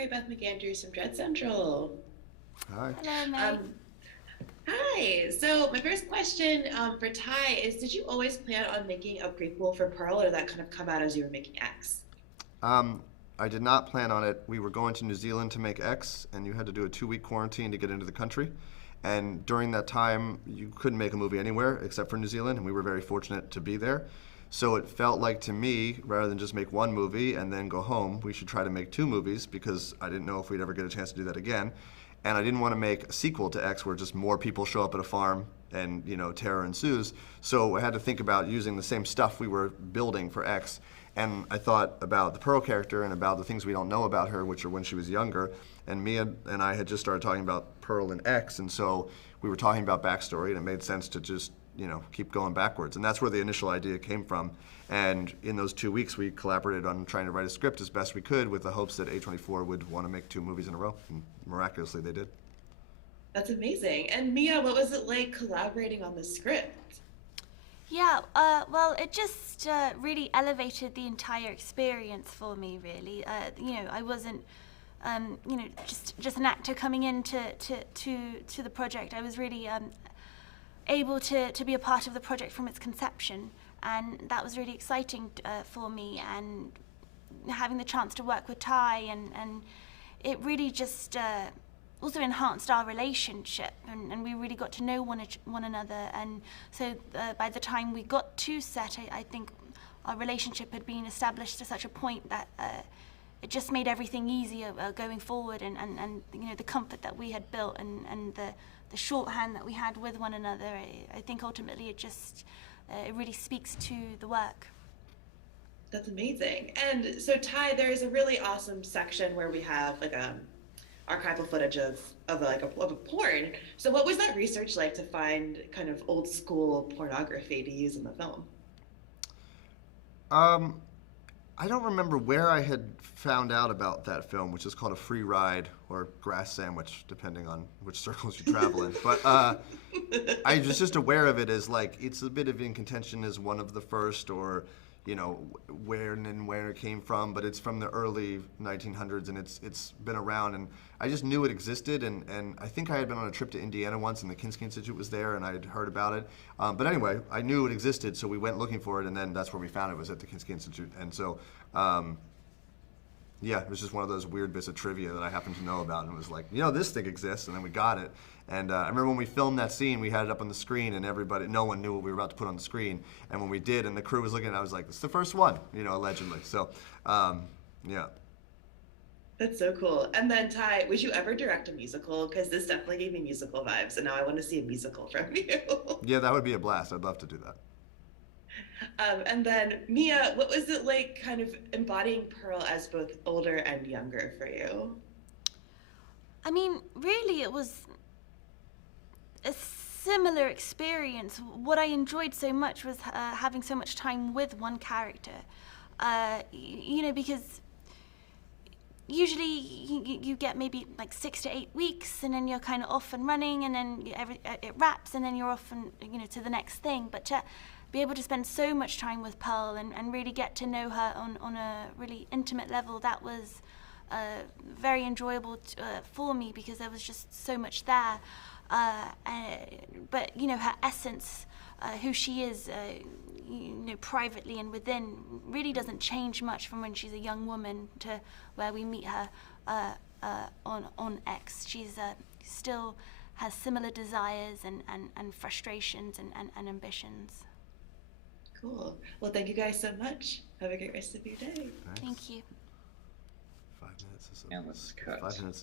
Mary Beth McAndrews from Dread Central. Hi. Hello, Mary. Um, Hi. So my first question for Ty is, did you always plan on making a prequel for Pearl, or did that kind of come out as you were making X? Um, I did not plan on it. We were going to New Zealand to make X, and you had to do a 2-week quarantine to get into the country. And during that time, you couldn't make a movie anywhere except for New Zealand, and we were very fortunate to be there. So it felt like to me, rather than just make one movie and then go home, we should try to make two movies because I didn't know if we'd ever get a chance to do that again. And I didn't want to make a sequel to X where just more people show up at a farm and terror ensues. So I had to think about using the same stuff we were building for X. And I thought about the Pearl character and about the things we don't know about her, which are when she was younger. And Mia and I had just started talking about Pearl and X, and so we were talking about backstory, and it made sense to just keep going backwards. And that's where the initial idea came from. And in those 2 weeks, we collaborated on trying to write a script as best we could with the hopes that A24 would want to make 2 movies in a row. And miraculously, they did. That's amazing. And Mia, what was it like collaborating on the script? Yeah, well, it just really elevated the entire experience for me, really. I wasn't, just an actor coming into to the project. I was really able to be a part of the project from its conception, and that was really exciting for me. And having the chance to work with Ty, and it really just also enhanced our relationship, and we really got to know one another. And so by the time we got to set, I think our relationship had been established to such a point that it just made everything easier going forward, and the comfort that we had built, and the shorthand that we had with one another. I think ultimately it really speaks to the work. That's amazing. And so Ty, there's a really awesome section where we have like archival footage of a porn. So what was that research like to find kind of old school pornography to use in the film? Um, I don't remember where I had found out about that film, which is called A Free Ride or Grass Sandwich, depending on which circles you travel in. But I was just aware of it as like it's a bit of in contention as one of the first, or where it came from. But it's from the early 1900s, and it's been around. And I just knew it existed, and I think I had been on a trip to Indiana once, and the Kinski Institute was there, and I had heard about it. But anyway, I knew it existed, so we went looking for it, and then that's where we found it, was at the Kinski Institute. And so, yeah, it was just one of those weird bits of trivia that I happened to know about, and it was like, this thing exists, and then we got it. And I remember when we filmed that scene, we had it up on the screen, and no one knew what we were about to put on the screen. And when we did, and the crew was looking, I was like, "It's the first one," allegedly. So, yeah. That's so cool. And then Ty, would you ever direct a musical? Because this definitely gave me musical vibes, and now I want to see a musical from you. Yeah, that would be a blast. I'd love to do that. And then Mia, what was it like kind of embodying Pearl as both older and younger for you? I mean, really, it was a similar experience. What I enjoyed so much was having so much time with one character. Because usually you get maybe like 6 to 8 weeks, and then you're kind of off and running, and then it wraps, and then you're off and to the next thing. But to be able to spend so much time with Pearl and really get to know her on a really intimate level, that was very enjoyable for me, because there was just so much there. But her essence, who she is, privately and within, really doesn't change much from when she's a young woman to where we meet her on X. She's still has similar desires and frustrations and ambitions. Cool. Well, thank you guys so much. Have a great rest of your day. Thanks. Thank you. 5 minutes. And let's cut. 5 minutes.